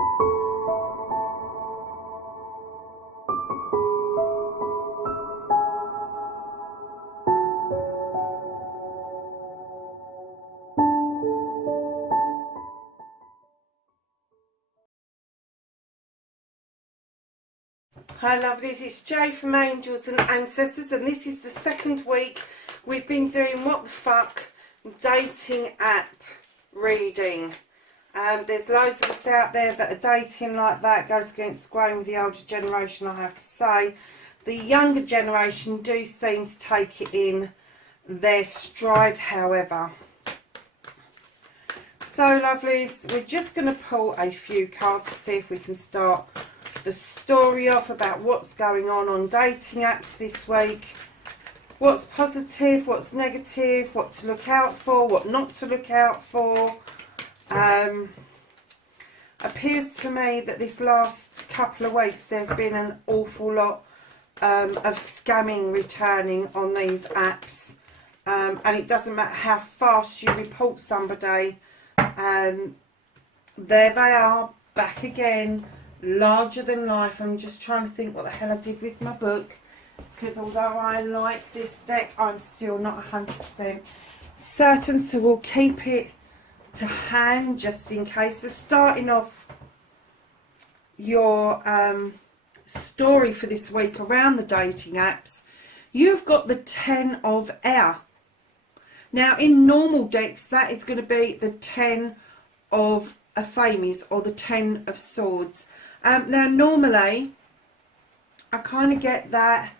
Hi lovelies, it's Jay from Angels and Ancestors, and this is the second week we've been doing what the fuck dating app reading. There's loads of us out there that are dating like that. It goes against the grain with the older generation, I have to say. The younger generation do seem to take it in their stride, however. So lovelies, we're just going to pull a few cards to see if we can start the story off about what's going on dating apps this week. What's positive, what's negative, what to look out for, what not to look out for. Appears to me that this last couple of weeks there's been an awful lot of scamming returning on these apps, and it doesn't matter how fast you report somebody, there they are back again, larger than life. I'm just trying to think what the hell I did with my book, because although I like this deck, I'm still not 100% certain, so we'll keep it to hand just in case. So starting off your story for this week around the dating apps, you've got the 10 of Air. Now in normal decks that is going to be the 10 of Aphames or the 10 of Swords. Now normally I kind of get that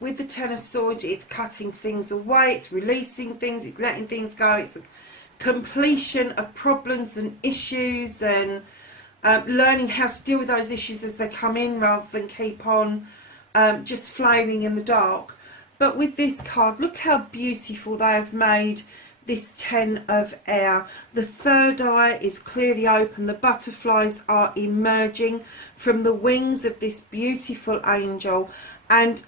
with the 10 of Swords, it's cutting things away, it's releasing things, it's letting things go, it's the completion of problems and issues, and learning how to deal with those issues as they come in rather than keep on just flailing in the dark. But with this card, look how beautiful they have made this 10 of Air. The third eye is clearly open. The butterflies are emerging from the wings of this beautiful angel, and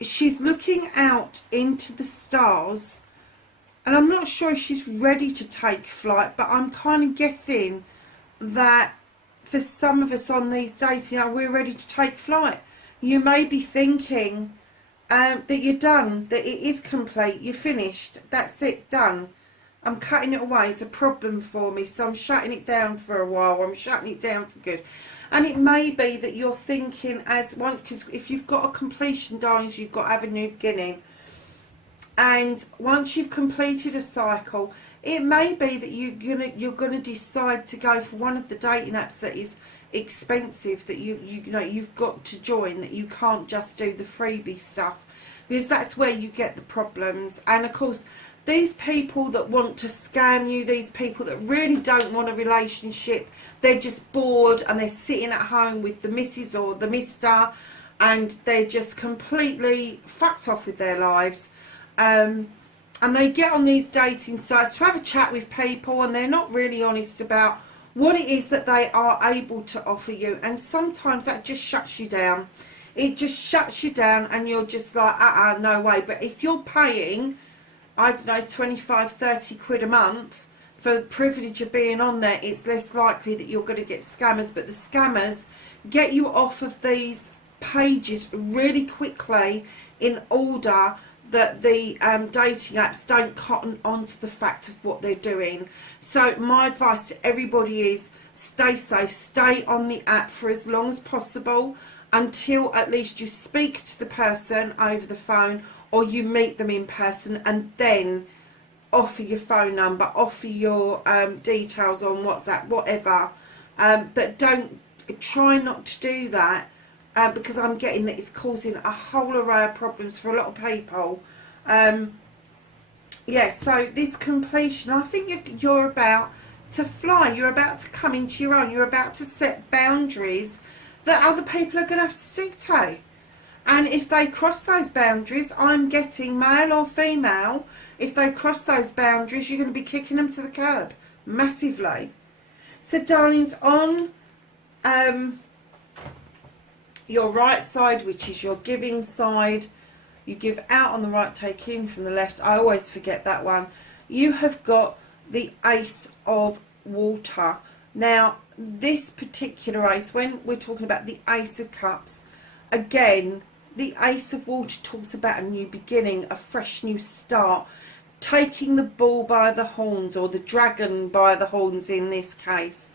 she's looking out into the stars, and I'm not sure if she's ready to take flight, but I'm kind of guessing that for some of us on these dating apps, we're ready to take flight. You may be thinking that you're done, that it is complete, you're finished, that's it, done. I'm cutting it away, it's a problem for me, so I'm shutting it down for a while, I'm shutting it down for good. And it may be that you're thinking as one, because if you've got a completion, darlings, you've got to have a new beginning. And once you've completed a cycle, it may be that you're gonna decide to go for one of the dating apps that is expensive, that you know you've got to join, that you can't just do the freebie stuff, because that's where you get the problems. And of course these people that want to scam you, these people that really don't want a relationship, they're just bored and they're sitting at home with the missus or the mister, and they're just completely fucked off with their lives, and they get on these dating sites to have a chat with people, and they're not really honest about what it is that they are able to offer you, and sometimes that just shuts you down. It just shuts you down and you're just like, no way. But if you're paying, I don't know, 25, 30 quid a month for the privilege of being on there, it's less likely that you're going to get scammers. But the scammers get you off of these pages really quickly in order that the dating apps don't cotton onto the fact of what they're doing. So my advice to everybody is stay safe, stay on the app for as long as possible until at least you speak to the person over the phone or you meet them in person, and then offer your phone number, offer your details on WhatsApp, whatever. But don't try not to do that. Because I'm getting that it's causing a whole array of problems for a lot of people. Yeah, so this completion, I think you're about to fly. You're about to come into your own. You're about to set boundaries that other people are going to have to stick to. And if they cross those boundaries, I'm getting male or female, if they cross those boundaries, you're going to be kicking them to the curb massively. So darlings, on your right side, which is your giving side, you give out on the right, take in from the left. I always forget that one. You have got the Ace of Water. Now, this particular ace, when we're talking about the Ace of Cups, again, the Ace of Water talks about a new beginning, a fresh new start, taking the bull by the horns, or the dragon by the horns in this case,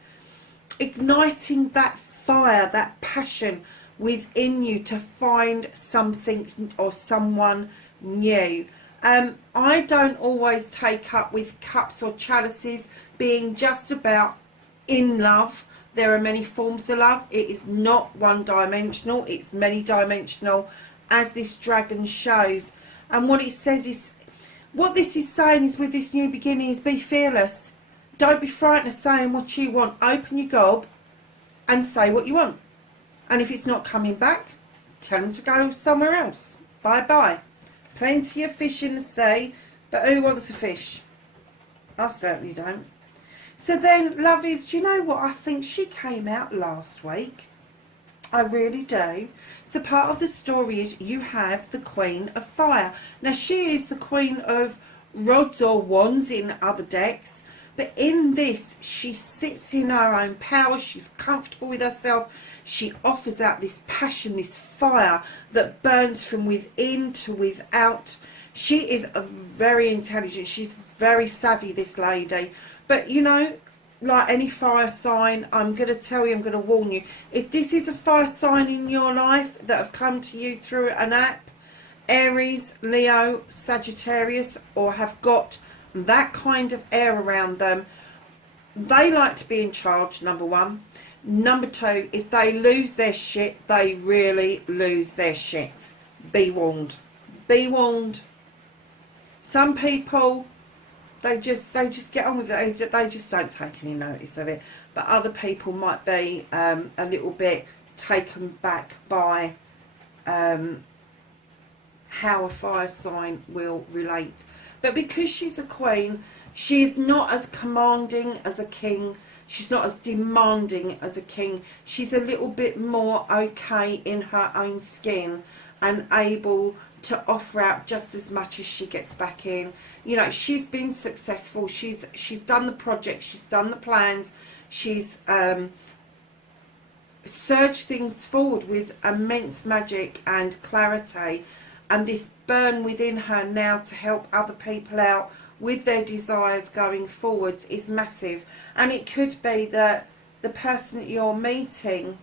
igniting that fire, that passion within you to find something or someone new. I don't always take up with cups or chalices being just about in love. There are many forms of love. It is not one dimensional, it's many dimensional, as this dragon shows. And what it says is, what this is saying is, with this new beginning, is be fearless. Don't be frightened of saying what you want. Open your gob and say what you want. And if it's not coming back, tell them to go somewhere else. Bye bye. Plenty of fish in the sea, but who wants a fish? I certainly don't. So then, lovelies, do you know what? I think she came out last week. I really do. So part of the story is you have the Queen of Fire. Now, she is the Queen of Rods or Wands in other decks. But in this, she sits in her own power. She's comfortable with herself. She offers out this passion, this fire that burns from within to without. She is a very intelligent. She's very savvy, this lady. But, you know, like any fire sign, I'm going to tell you, I'm going to warn you. If this is a fire sign in your life that have come to you through an app, Aries, Leo, Sagittarius, or have got that kind of air around them, they like to be in charge, number one. Number two, if they lose their shit, they really lose their shit. Be warned. Be warned. Some people, they just get on with it. They just don't take any notice of it. But other people might be a little bit taken back by how a fire sign will relate. But because she's a queen, she's not as commanding as a king. She's not as demanding as a king. She's a little bit more okay in her own skin and able to offer out just as much as she gets back in. You know, she's been successful. She's done the project. She's done the plans. She's surged things forward with immense magic and clarity. And this burn within her now to help other people out with their desires going forwards is massive. And it could be that the person that you're meeting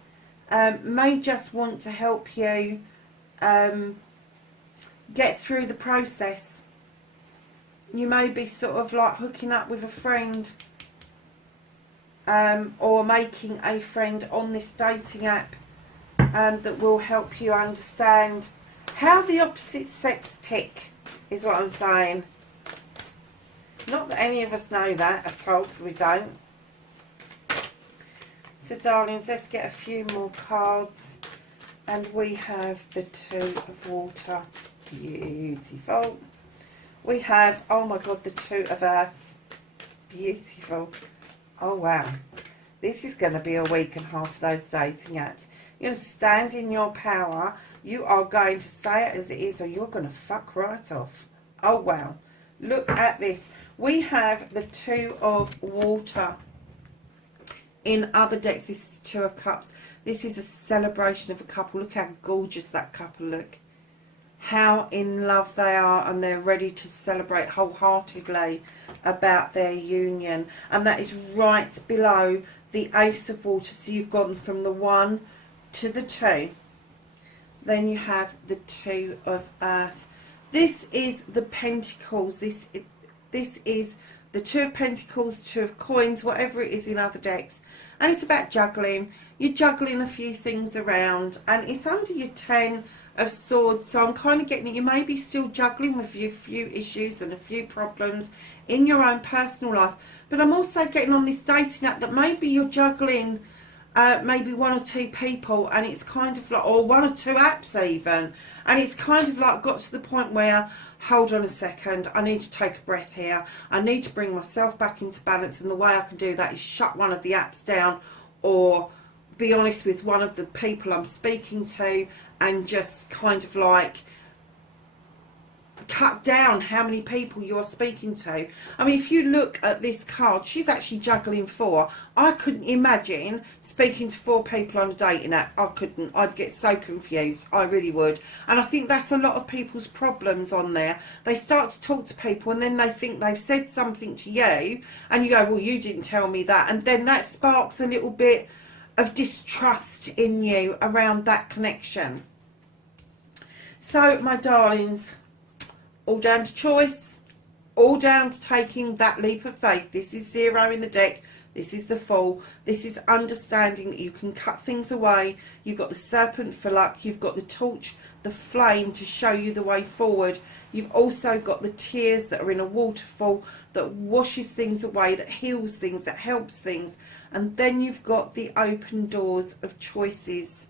may just want to help you get through the process. You may be sort of like hooking up with a friend or making a friend on this dating app that will help you understand how the opposite sex tick, is what I'm saying. Not that any of us know that at all, because we don't. So, darlings, let's get a few more cards. And we have the Two of Water. Beautiful. We have, oh my God, the Two of Earth. Beautiful. Oh, wow. This is going to be a week and a half for those dating apps. You're going to stand in your power. You are going to say it as it is, or you're going to fuck right off. Oh, wow. Look at this. We have the Two of Water. In other decks, this is Two of Cups. This is a celebration of a couple. Look how gorgeous that couple look. How in love they are, and they're ready to celebrate wholeheartedly about their union. And that is right below the Ace of Water. So you've gone from the 1 to the 2. Then you have the Two of Earth. This is the Pentacles. This is the Two of Pentacles, Two of Coins, whatever it is in other decks. And it's about juggling. You're juggling a few things around. And it's under your 10 of Swords. So I'm kind of getting that you may be still juggling with a few issues and a few problems in your own personal life. But I'm also getting on this dating app that maybe you're juggling maybe 1 or 2 people, and it's kind of like, or 1 or 2 apps even, and it's kind of like got to the point where, hold on a second, I need to take a breath here, I need to bring myself back into balance, and the way I can do that is shut one of the apps down, or be honest with one of the people I'm speaking to, and just kind of like cut down how many people you are speaking to. I mean, if you look at this card, she's actually juggling 4. I couldn't imagine speaking to 4 people on a dating app. I couldn't. I'd get so confused. I really would. And I think that's a lot of people's problems on there. They start to talk to people and then they think they've said something to you and you go, well, you didn't tell me that. And then that sparks a little bit of distrust in you around that connection. So, my darlings, all down to choice, all down to taking that leap of faith. This is 0 in the deck. This is the Fool. This is understanding that you can cut things away. You've got the Serpent for luck. You've got the torch, the flame to show you the way forward. You've also got the tears that are in a waterfall that washes things away, that heals things, that helps things. And then you've got the open doors of choices.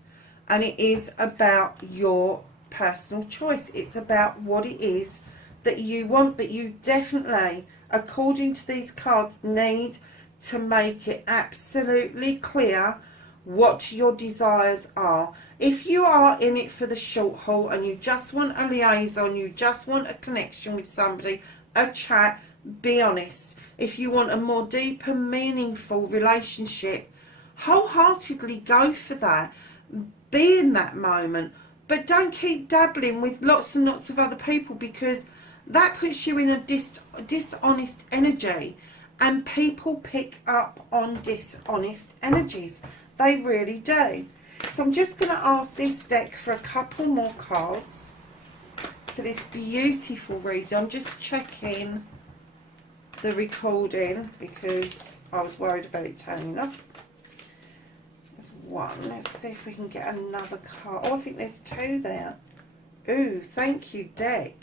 And it is about your personal choice. It's about what it is that you want, but you definitely, according to these cards, need to make it absolutely clear what your desires are. If you are in it for the short haul and you just want a liaison, you just want a connection with somebody, a chat, be honest. If you want a more deeper, meaningful relationship, wholeheartedly go for that. Be in that moment. But don't keep dabbling with lots and lots of other people, because that puts you in a dishonest energy. And people pick up on dishonest energies. They really do. So I'm just going to ask this deck for a couple more cards for this beautiful reading. I'm just checking the recording because I was worried about it turning off. There's 1. Let's see if we can get another card. Oh, I think there's 2 there. Ooh, thank you, deck.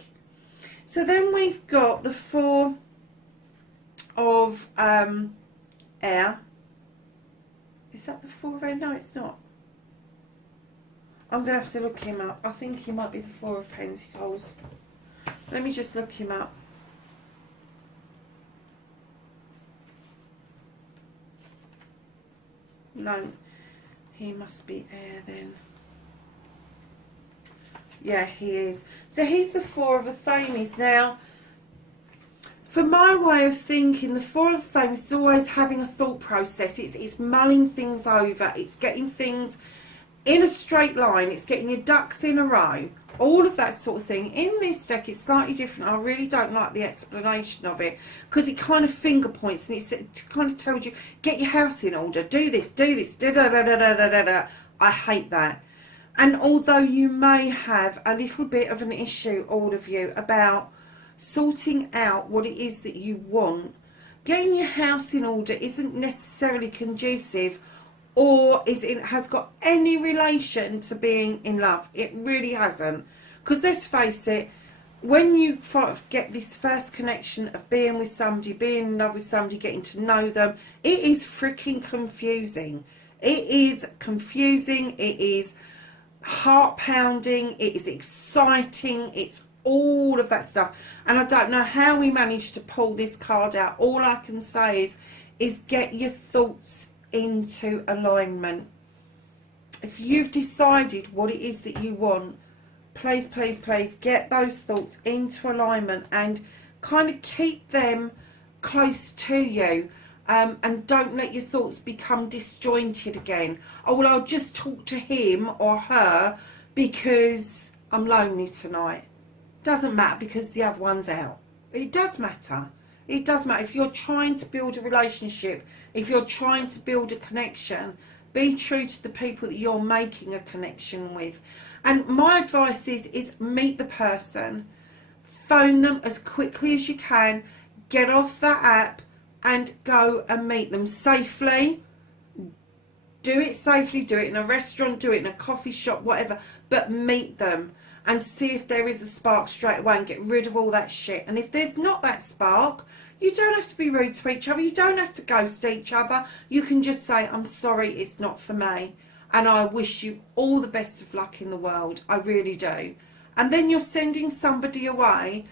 So then we've got the 4 of air. Is that the 4 of air? No, it's not. I'm going to have to look him up. I think he might be the 4 of Pentacles. Let me just look him up. No, he must be air then. Yeah, he is. So he's the 4 of Athames. Now, for my way of thinking, the 4 of Athames is always having a thought process. It's mulling things over. It's getting things in a straight line. It's getting your ducks in a row. All of that sort of thing. In this deck, it's slightly different. I really don't like the explanation of it because it kind of finger points and it kind of tells you, get your house in order, do this, da da da da da da da. I hate that. And although you may have a little bit of an issue, all of you, about sorting out what it is that you want, getting your house in order isn't necessarily conducive or has got any relation to being in love. It really hasn't. Because let's face it, when you get this first connection of being with somebody, being in love with somebody, getting to know them, it is freaking confusing. It is confusing. It is heart pounding. It is exciting. It's all of that stuff. And I don't know how we managed to pull this card out. All I can say is get your thoughts into alignment. If you've decided what it is that you want, please, please, please get those thoughts into alignment and kind of keep them close to you, and don't let your thoughts become disjointed again. Oh, well, I'll just talk to him or her because I'm lonely tonight. Doesn't matter because the other one's out. It does matter. It does matter. If you're trying to build a relationship, if you're trying to build a connection, be true to the people that you're making a connection with. And my advice is meet the person, phone them as quickly as you can, get off that app and go and meet them safely. Do it safely, do it in a restaurant, do it in a coffee shop, whatever, but meet them and see if there is a spark straight away and get rid of all that shit. And if there's not that spark, you don't have to be rude to each other. You don't have to ghost each other. You can just say, I'm sorry, it's not for me. And I wish you all the best of luck in the world. I really do. And then you're sending somebody away,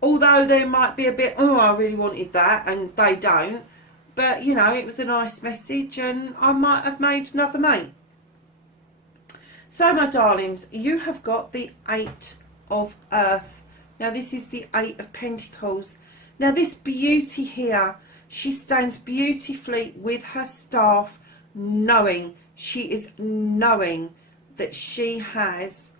although there might be a bit, oh, I really wanted that, and they don't. But, you know, it was a nice message and I might have made another mate. So, my darlings, you have got the 8 of Earth Now this is the Eight of Pentacles. Now this beauty here, she stands beautifully with her staff, knowing, she is knowing that she has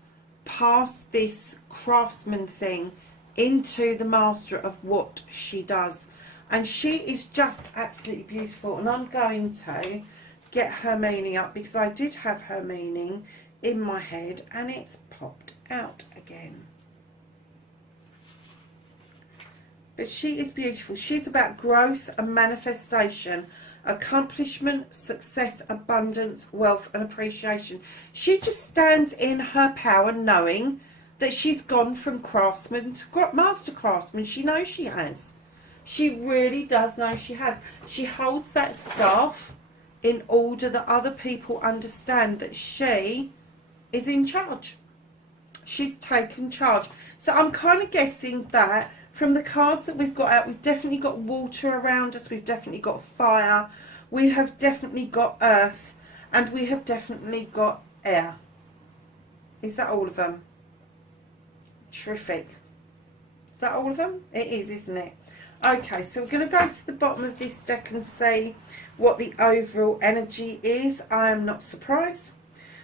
passed this craftsman thing into the master of what she does. And she is just absolutely beautiful. And I'm going to get her meaning up, because I did have her meaning in my head and it's popped out again. But she is beautiful. She's about growth and manifestation, accomplishment, success, abundance, wealth and appreciation. She just stands in her power, knowing that she's gone from craftsman to master craftsman. She knows she has. She really does know she has. She holds that staff in order that other people understand that she is in charge. She's taken charge. So I'm kind of guessing that from the cards that we've got out, we've definitely got water around us, we've definitely got fire, we have definitely got earth, and we have definitely got air. Is that all of them? Terrific. Is that all of them? It is, isn't it? Okay, so we're going to go to the bottom of this deck and see what the overall energy is. I am not surprised.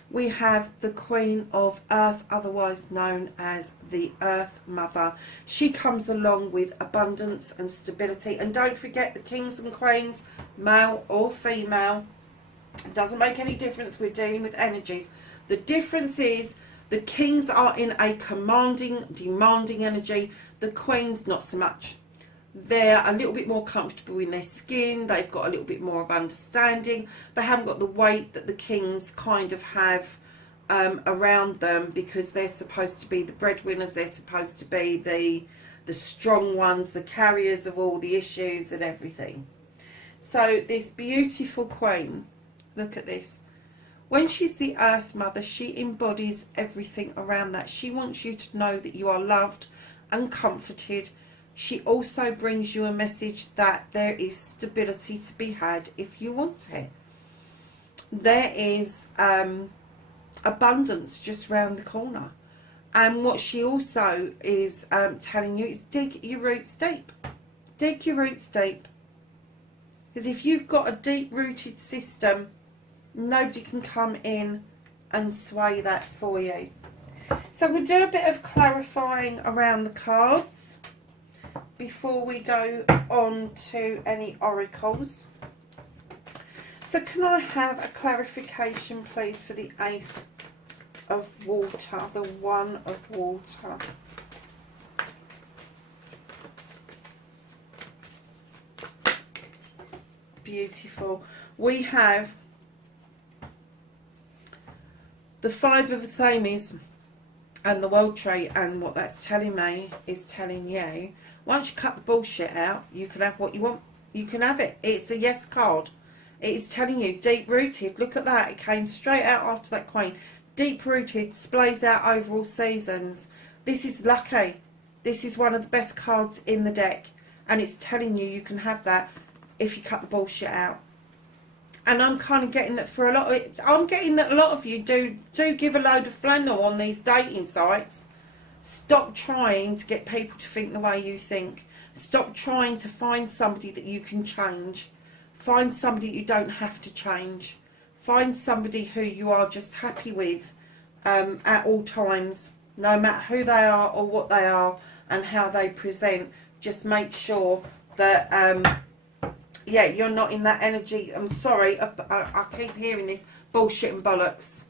We have the Queen of Earth, otherwise known as the Earth Mother. She comes along with abundance and stability. And don't forget the kings and queens, male or female. It doesn't make any difference. We're dealing with energies. The difference is the kings are in a commanding, demanding energy. The queens, not so much. They're a little bit more comfortable in their skin. They've got a little bit more of understanding. They haven't got the weight that the kings kind of have around them, because they're supposed to be the breadwinners. They're supposed to be the strong ones, the carriers of all the issues and everything. So this beautiful queen, look at this. When she's the Earth Mother, she embodies everything around that. She wants you to know that you are loved and comforted. She also brings you a message that there is stability to be had if you want it. There is abundance just round the corner. And what she also is telling you is dig your roots deep. Dig your roots deep. Because if you've got a deep-rooted system, nobody can come in and sway that for you. So we'll do a bit of clarifying around the cards before we go on to any oracles. So can I have a clarification please for the Ace of Water, the One of Water? Beautiful. We have the Five of Thames and the World Tree, and what that's telling me is telling you, once you cut the bullshit out, you can have what you want. You can have it. It's a yes card. It is telling you deep rooted. Look at that. It came straight out after that Queen. Deep rooted, displays out over all seasons. This is lucky. This is one of the best cards in the deck, and it's telling you you can have that if you cut the bullshit out. And I'm kind of getting that for a lot of, I'm getting that a lot of you do give a load of flannel on these dating sites. Stop trying to get people to think the way you think. Stop trying to find somebody that you can change. Find somebody you don't have to change. Find somebody who you are just happy with at all times, no matter who they are or what they are and how they present. Just make sure that yeah, you're not in that energy. I'm sorry, I keep hearing this bullshit and bollocks,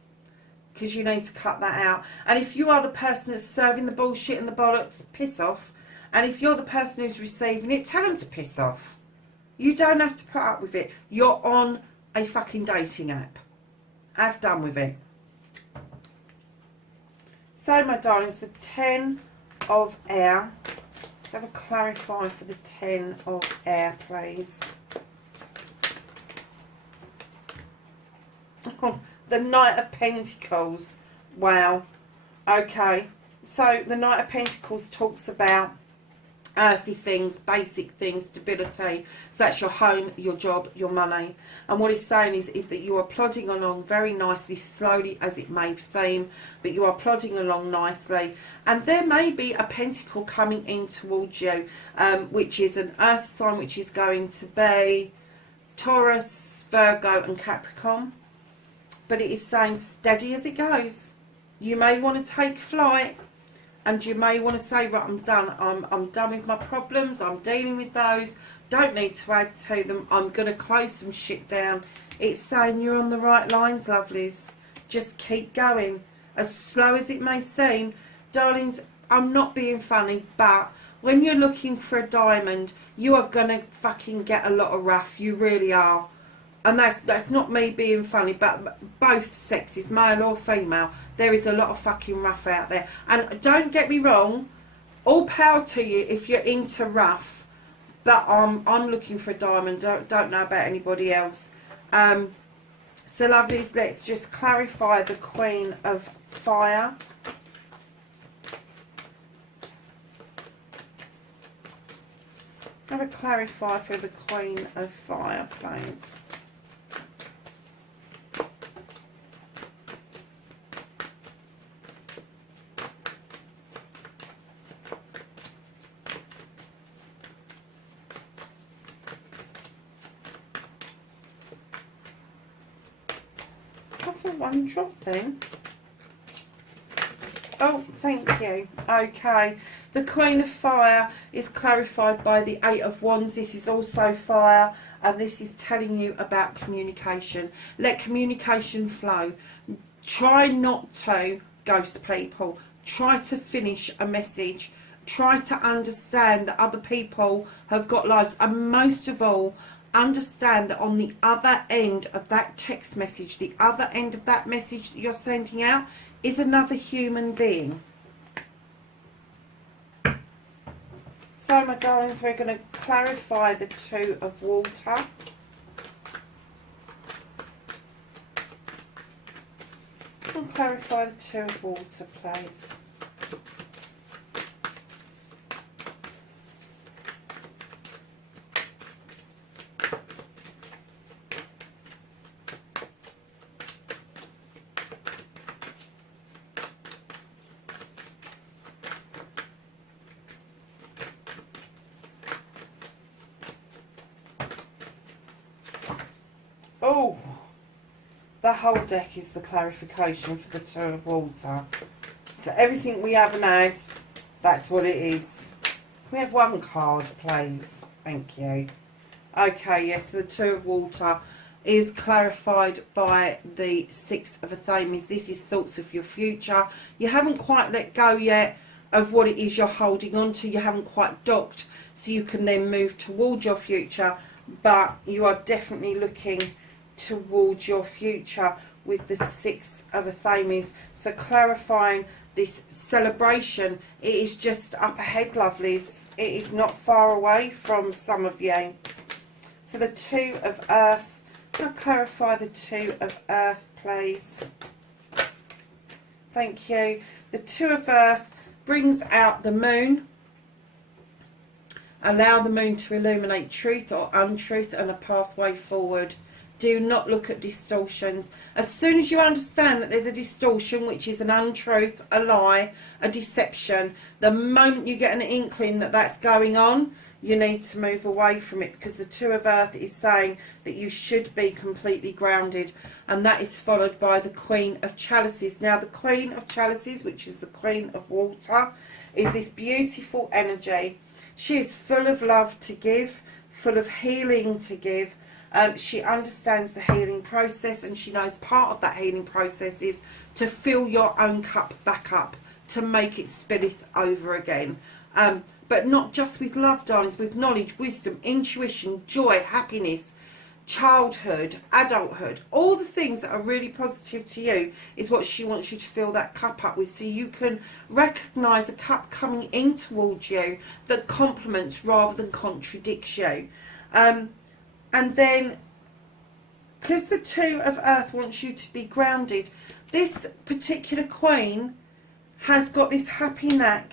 because you need to cut that out. And if you are the person that's serving the bullshit and the bollocks, piss off. And if you're the person who's receiving it, tell them to piss off. You don't have to put up with it. You're on a fucking dating app. Have done with it. So, my darlings, the 10 of Air. Let's have a clarify for the 10 of Air, please. Oh, the Knight of Pentacles. Wow. Okay. So, the Knight of Pentacles talks about earthy things, basic things, stability. So that's your home, your job, your money. And what he's saying is that you are plodding along very nicely, slowly as it may seem, but you are plodding along nicely. And there may be a pentacle coming in towards you, which is an earth sign, which is going to be Taurus, Virgo and Capricorn. But it is saying steady as it goes. You may want to take flight. And you may want to say, right, I'm done. I'm done with my problems. I'm dealing with those. Don't need to add to them. I'm going to close some shit down. It's saying you're on the right lines, lovelies. Just keep going. As slow as it may seem. Darlings, I'm not being funny, but when you're looking for a diamond, you are going to fucking get a lot of rough. You really are. And that's not me being funny, but both sexes, male or female, there is a lot of fucking rough out there. And don't get me wrong, all power to you if you're into rough, but I'm looking for a diamond. Don't know about anybody else. So lovelies, let's just clarify the Queen of Fire. Have a clarify for the Queen of Fire, please. One drop then. Oh, thank you. Okay, the Queen of Fire is clarified by the Eight of Wands. This is also fire, and this is telling you about communication. Let communication flow. Try not to ghost people. Try to finish a message. Try to understand that other people have got lives, and most of all, understand that on the other end of that text message, the other end of that message that you're sending out, is another human being. So my darlings, we're going to clarify the Two of Water. And clarify the Two of Water, please. Oh, the whole deck is the clarification for the Two of Water. So everything we haven't had, that's what it is. We have one card, please. Thank you. Okay, yes, the Two of Water is clarified by the Six of Athames. This is thoughts of your future. You haven't quite let go yet of what it is you're holding on to. You haven't quite docked, so you can then move towards your future. But you are definitely looking towards your future with the Six of Athames. So clarifying this celebration, it is just up ahead, lovelies. It is not far away from some of you. So the Two of Earth, I'll clarify the Two of Earth, please. Thank you. The Two of Earth brings out the moon. Allow the moon to illuminate truth or untruth and a pathway forward. Do not look at distortions. As soon as you understand that there's a distortion, which is an untruth, a lie, a deception, the moment you get an inkling that that's going on, you need to move away from it, because the Two of Earth is saying that you should be completely grounded, and that is followed by the Queen of Chalices. Now the Queen of Chalices, which is the Queen of Water, is this beautiful energy. She is full of love to give, full of healing to give. She understands the healing process, and she knows part of that healing process is to fill your own cup back up, to make it spilleth over again. But not just with love, darlings, with knowledge, wisdom, intuition, joy, happiness, childhood, adulthood, all the things that are really positive to you is what she wants you to fill that cup up with, so you can recognise a cup coming in towards you that complements rather than contradicts you. And then, because the Two of Earth wants you to be grounded, this particular queen has got this happy knack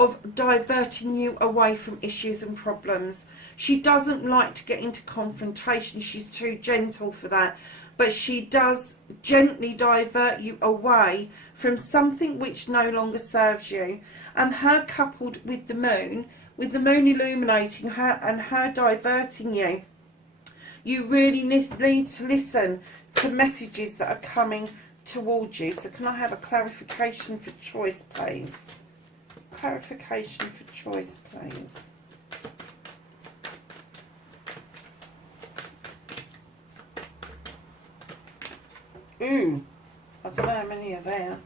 of diverting you away from issues and problems. She doesn't like to get into confrontation. She's too gentle for that. But she does gently divert you away from something which no longer serves you. And her coupled with the moon illuminating her and her diverting you, you really need to listen to messages that are coming towards you. So can I have a clarification for choice, please? Clarification for choice, please. Ooh, I don't know how many are there.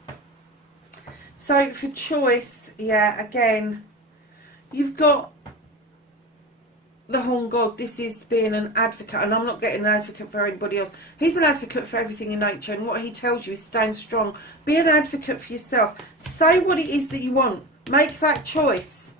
So for choice, yeah, again, you've got the Horn God. This is being an advocate, and I'm not getting an advocate for anybody else. He's an advocate for everything in nature, and what he tells you is stand strong. Be an advocate for yourself. Say what it is that you want. Make that choice.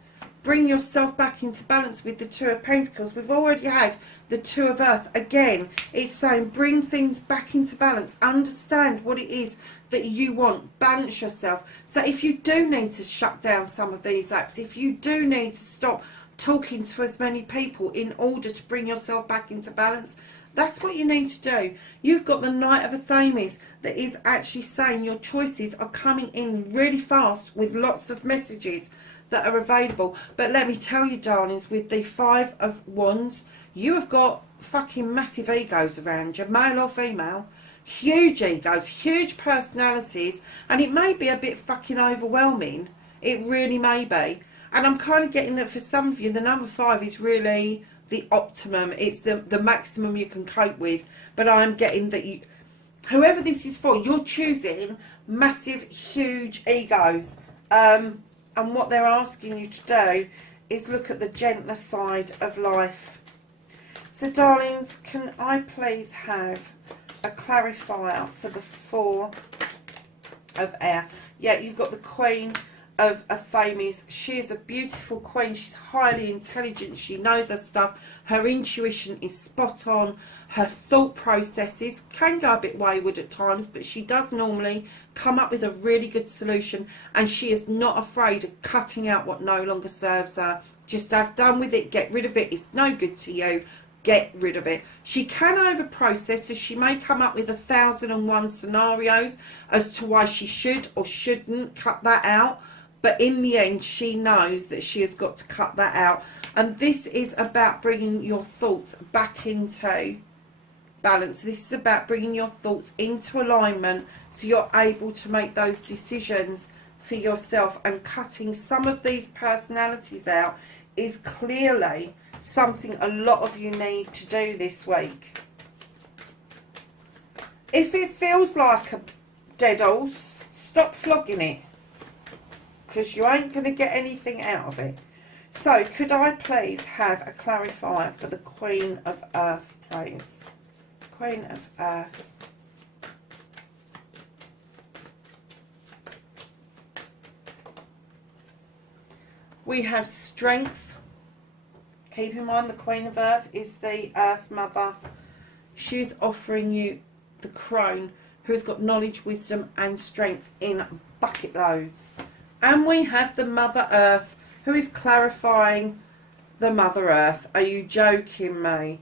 Bring yourself back into balance with the Two of Pentacles. We've already had the Two of Earth. Again, it's saying bring things back into balance. Understand what it is that you want. Balance yourself. So if you do need to shut down some of these apps, if you do need to stop talking to as many people in order to bring yourself back into balance, that's what you need to do. You've got the Knight of Athames that is actually saying your choices are coming in really fast with lots of messages that are available. But let me tell you, darlings, with the Five of Wands, you have got fucking massive egos around you, male or female. Huge egos, huge personalities, and it may be a bit fucking overwhelming. It really may be. And I'm kind of getting that for some of you, the number 5 is really the optimum. It's the maximum you can cope with. But I'm getting that you, whoever this is for, you're choosing massive, huge egos. And what they're asking you to do is look at the gentler side of life. So, darlings, can I please have a clarifier for the Four of Air? Yeah, you've got the Queen of Athames. She is a beautiful queen. She's highly intelligent. She knows her stuff. Her intuition is spot on. Her thought processes can go a bit wayward at times, but she does normally come up with a really good solution, and she is not afraid of cutting out what no longer serves her. Just have done with it. Get rid of it. It's no good to you. Get rid of it. She can over process, so she may come up with 1,001 scenarios as to why she should or shouldn't cut that out. But in the end, she knows that she has got to cut that out. And this is about bringing your thoughts back into balance. This is about bringing your thoughts into alignment so you're able to make those decisions for yourself. And cutting some of these personalities out is clearly something a lot of you need to do this week. If it feels like a dead horse, stop flogging it, because you ain't going to get anything out of it. So, could I please have a clarifier for the Queen of Earth, please? Queen of Earth. We have strength. Keep in mind the Queen of Earth is the Earth Mother. She's offering you the crone, who has got knowledge, wisdom and strength in bucket loads. And we have the Mother Earth, who is clarifying the Mother Earth. Are you joking me?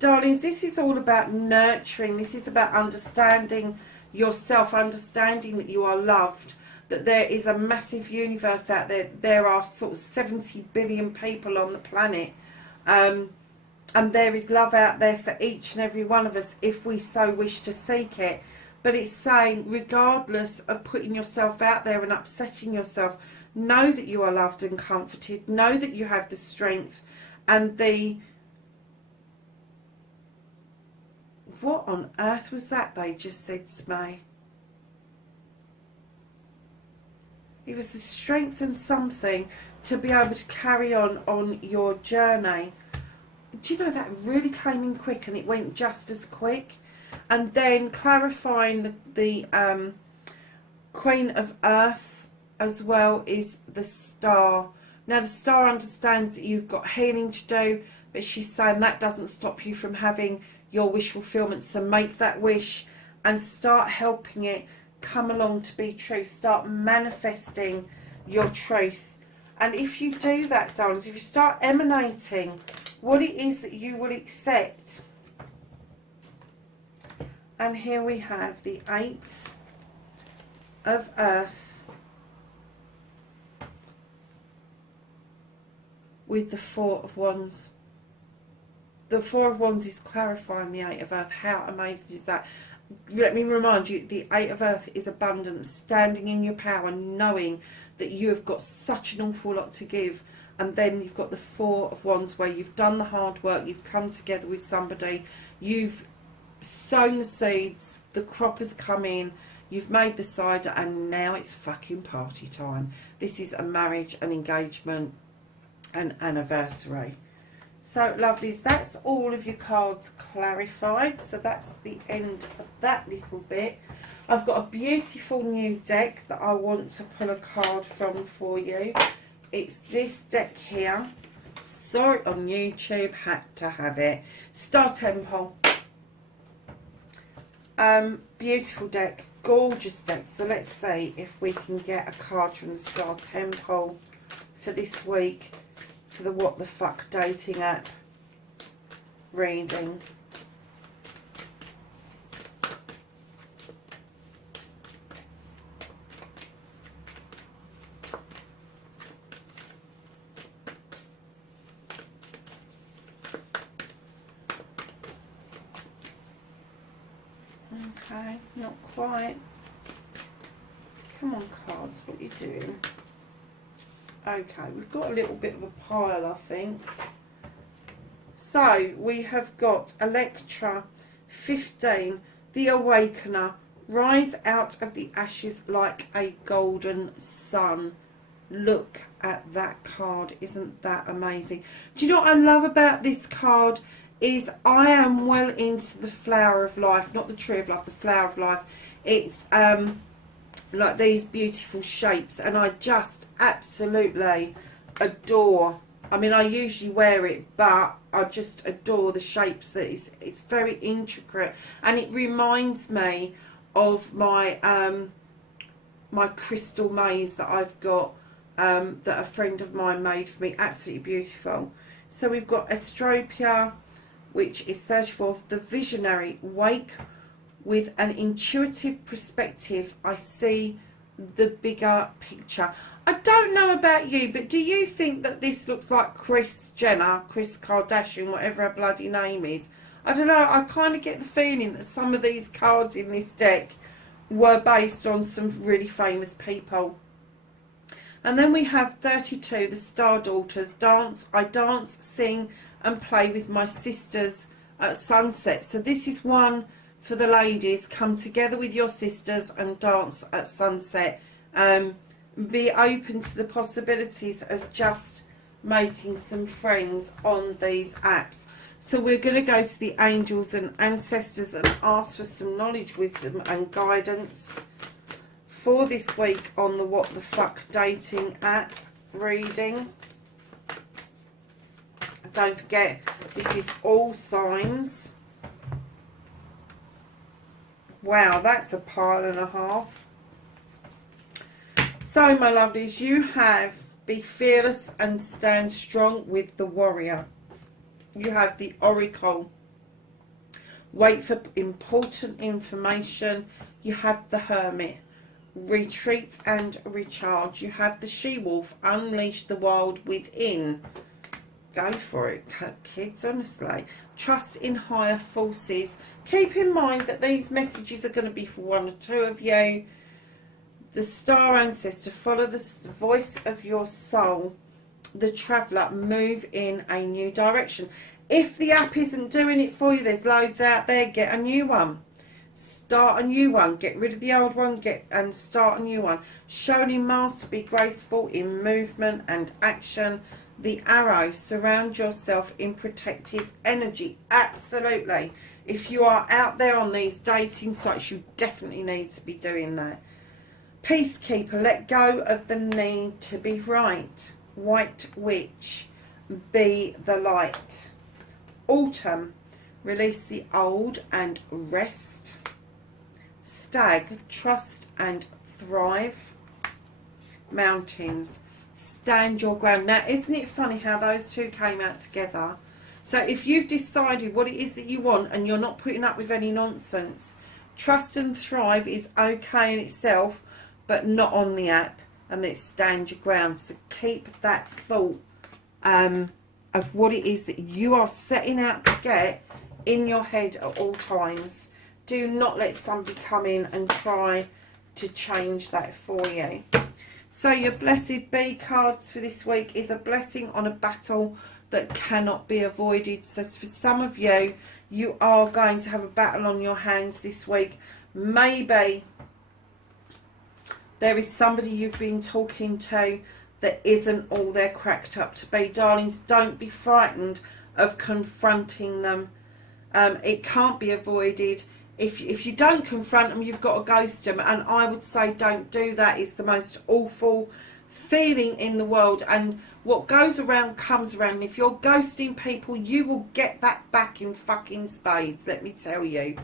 Darlings, this is all about nurturing. This is about understanding yourself, understanding that you are loved, that there is a massive universe out there. There are sort of 70 billion people on the planet. And there is love out there for each and every one of us if we so wish to seek it. But it's saying, regardless of putting yourself out there and upsetting yourself, know that you are loved and comforted. Know that you have the strength and the... What on earth was that they just said to me? It was the strength and something to be able to carry on your journey. Do you know that really came in quick, and it went just as quick? And then clarifying the Queen of Earth as well is the Star. Now the Star understands that you've got healing to do, but she's saying that doesn't stop you from having your wish fulfillment. So make that wish and start helping it come along to be true. Start manifesting your truth. And if you do that, darlings, if you start emanating what it is that you will accept. And here we have the 8 of Earth with the 4 of Wands. The 4 of Wands is clarifying the 8 of Earth. How amazing is that? Let me remind you, the 8 of Earth is abundance, standing in your power, knowing that you have got such an awful lot to give. And then you've got the 4 of Wands, where you've done the hard work, you've come together with somebody, you've sown the seeds, the crop has come in, you've made the cider, and now it's fucking party time. This is a marriage, an engagement, an anniversary. So lovelies, that's all of your cards clarified. So that's the end of that little bit. I've got a beautiful new deck that I want to pull a card from for you. It's this deck here. Saw it on YouTube, had to have it. Star Temple. Beautiful deck, gorgeous deck. So let's see if we can get a card from the Star Temple for this week for the What the Fuck dating app reading. Okay, not quite. Come on, cards, what are you doing? Okay, we've got a little bit of a pile, I think. So, we have got Electra, 15, the Awakener, rise out of the ashes like a golden sun. Look at that card, isn't that amazing? Do you know what I love about this card? Is I am well into the flower of life, not the tree of life, the flower of life. It's like these beautiful shapes, and I just absolutely adore. I mean, I usually wear it, but I just adore the shapes. That it's very intricate, and it reminds me of my my crystal maze that I've got, that a friend of mine made for me. Absolutely beautiful. So we've got Astropia, which is 34th, the Visionary. Wake with an intuitive perspective. I see the bigger picture. I don't know about you, but do you think that this looks like Kris Jenner, Kris Kardashian, whatever her bloody name is? I don't know, I kind of get the feeling that some of these cards in this deck were based on some really famous people. And then we have 32, the Star Daughters. Dance, I dance, sing and play with my sisters at sunset. So this is one for the ladies. Come together with your sisters and dance at sunset. Be open to the possibilities of just making some friends on these apps. So we're going to go to the angels and ancestors and ask for some knowledge, wisdom and guidance for this week on the What the Fuck dating app reading. Don't forget, this is all signs. Wow, that's a pile and a half. So, my lovelies, you have be fearless and stand strong with the warrior. You have the Oracle. Wait for important information. You have the Hermit. Retreat and recharge. You have the She-Wolf. Unleash the wild within. Go for it, kids, honestly. Trust in higher forces. Keep in mind that these messages are going to be for one or two of you. The Star Ancestor, follow the voice of your soul. The Traveller, move in a new direction. If the app isn't doing it for you, there's loads out there. Get a new one. Start a new one. Get rid of the old one. And start a new one. Shown in master, be graceful in movement and action. The Arrow, surround yourself in protective energy. Absolutely. If you are out there on these dating sites, you definitely need to be doing that. Peacekeeper, let go of the need to be right. White Witch, be the light. Autumn, release the old and rest. Stag, trust and thrive. Mountains, Stand Your Ground. Now, isn't it funny how those two came out together? So if you've decided what it is that you want and you're not putting up with any nonsense, Trust and Thrive is okay in itself, but not on the app. And it's Stand Your Ground. So keep that thought of what it is that you are setting out to get in your head at all times. Do not let somebody come in and try to change that for you. So your Blessed Be cards for this week is a blessing on a battle that cannot be avoided. So for some of you, you are going to have a battle on your hands this week. Maybe there is somebody you've been talking to that isn't all they're cracked up to be. Darlings, don't be frightened of confronting them. It can't be avoided. If you don't confront them, you've got to ghost them. And I would say don't do that. It's the most awful feeling in the world. And what goes around comes around. If you're ghosting people, you will get that back in fucking spades, let me tell you.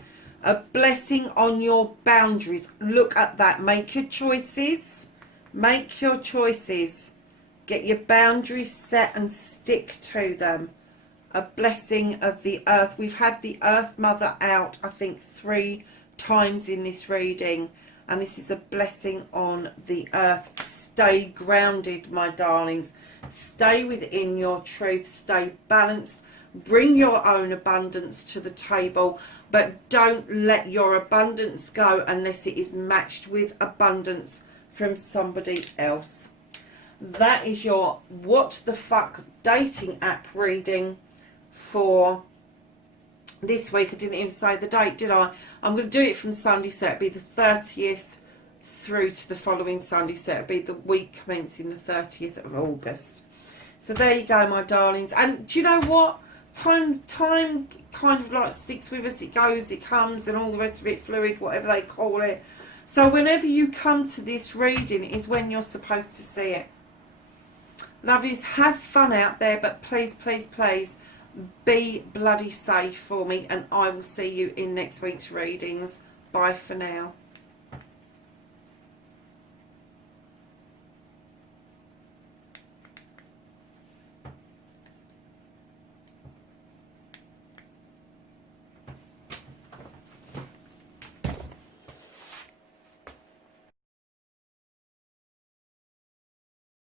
A blessing on your boundaries. Look at that. Make your choices. Make your choices. Get your boundaries set and stick to them. A blessing of the earth. We've had the Earth Mother out, I think, 3 times in this reading. And this is a blessing on the earth. Stay grounded, my darlings. Stay within your truth. Stay balanced. Bring your own abundance to the table. But don't let your abundance go unless it is matched with abundance from somebody else. That is your What the Fuck dating app reading for this week. I didn't even say the date, did I? I'm going to do it from Sunday, so it'll be the 30th through to the following Sunday, so it'll be the week commencing the 30th of August. So there you go, my darlings. And do you know what? Time kind of like sticks with us. It goes, it comes, and all the rest of it, fluid, whatever they call it. So whenever you come to this reading is when you're supposed to see it. Lovelies, have fun out there, but please, please, please be bloody safe for me, and I will see you in next week's readings. Bye for now.